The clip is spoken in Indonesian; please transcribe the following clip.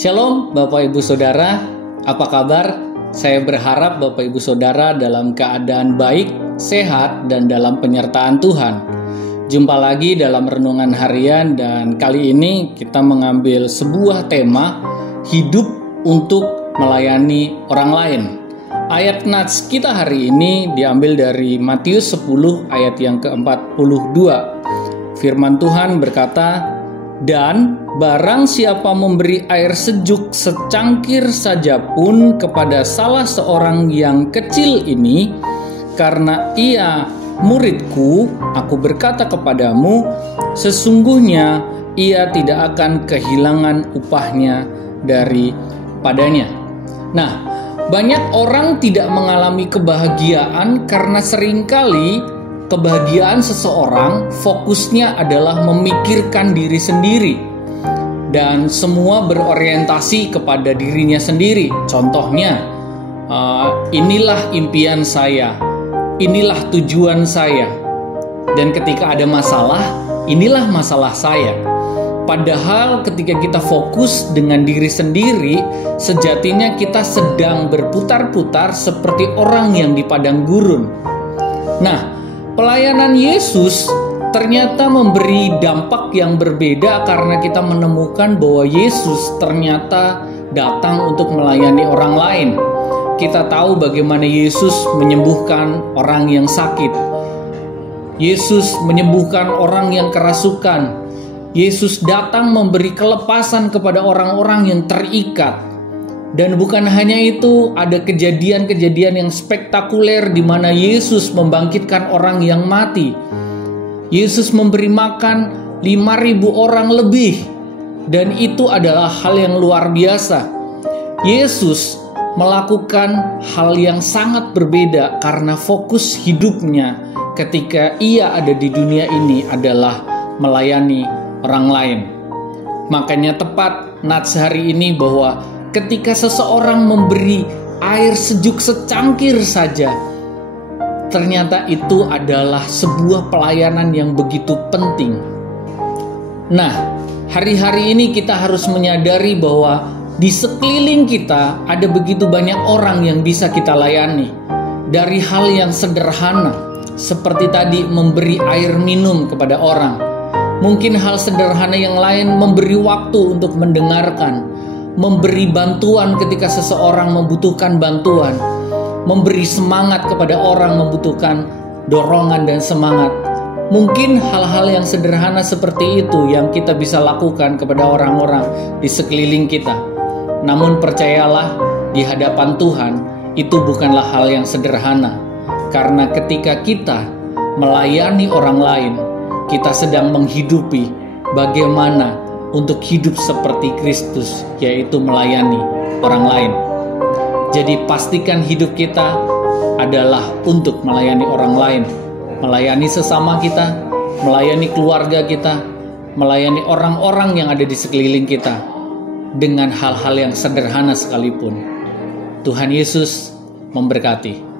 Shalom Bapak Ibu Saudara, apa kabar? Saya berharap Bapak Ibu Saudara dalam keadaan baik, sehat, dan dalam penyertaan Tuhan. Jumpa lagi dalam Renungan Harian, dan kali ini kita mengambil sebuah tema, hidup untuk melayani orang lain. Ayat nats kita hari ini diambil dari Matius 10 ayat yang ke-42. Firman Tuhan berkata, "Dan barang siapa memberi air sejuk secangkir saja pun kepada salah seorang yang kecil ini, karena ia muridku, aku berkata kepadamu, sesungguhnya ia tidak akan kehilangan upahnya daripadanya." Nah, banyak orang tidak mengalami kebahagiaan karena seringkali kebahagiaan seseorang fokusnya adalah memikirkan diri sendiri dan semua berorientasi kepada dirinya sendiri. Contohnya, inilah impian saya, inilah tujuan saya, dan ketika ada masalah, inilah masalah saya. Padahal ketika kita fokus dengan diri sendiri, sejatinya kita sedang berputar-putar seperti orang yang di padang gurun. Nah, pelayanan Yesus ternyata memberi dampak yang berbeda karena kita menemukan bahwa Yesus ternyata datang untuk melayani orang lain. Kita tahu bagaimana Yesus menyembuhkan orang yang sakit. Yesus menyembuhkan orang yang kerasukan. Yesus datang memberi kelepasan kepada orang-orang yang terikat. Dan bukan hanya itu, ada kejadian-kejadian yang spektakuler di mana Yesus membangkitkan orang yang mati. Yesus memberi makan 5.000 orang lebih, dan itu adalah hal yang luar biasa. Yesus melakukan hal yang sangat berbeda karena fokus hidupnya ketika ia ada di dunia ini adalah melayani orang lain. Makanya tepat nats hari ini bahwa ketika seseorang memberi air sejuk secangkir saja, ternyata itu adalah sebuah pelayanan yang begitu penting. Nah, hari-hari ini kita harus menyadari bahwa di sekeliling kita ada begitu banyak orang yang bisa kita layani. Dari hal yang sederhana, seperti tadi memberi air minum kepada orang. Mungkin hal sederhana yang lain, memberi waktu untuk mendengarkan, memberi bantuan ketika seseorang membutuhkan bantuan, memberi semangat kepada orang membutuhkan dorongan dan semangat. Mungkin hal-hal yang sederhana seperti itu yang kita bisa lakukan kepada orang-orang di sekeliling kita. Namun percayalah, di hadapan Tuhan itu bukanlah hal yang sederhana. Karena ketika kita melayani orang lain, kita sedang menghidupi bagaimana untuk hidup seperti Kristus, yaitu melayani orang lain. Jadi pastikan hidup kita adalah untuk melayani orang lain, melayani sesama kita, melayani keluarga kita, melayani orang-orang yang ada di sekeliling kita, dengan hal-hal yang sederhana sekalipun. Tuhan Yesus memberkati.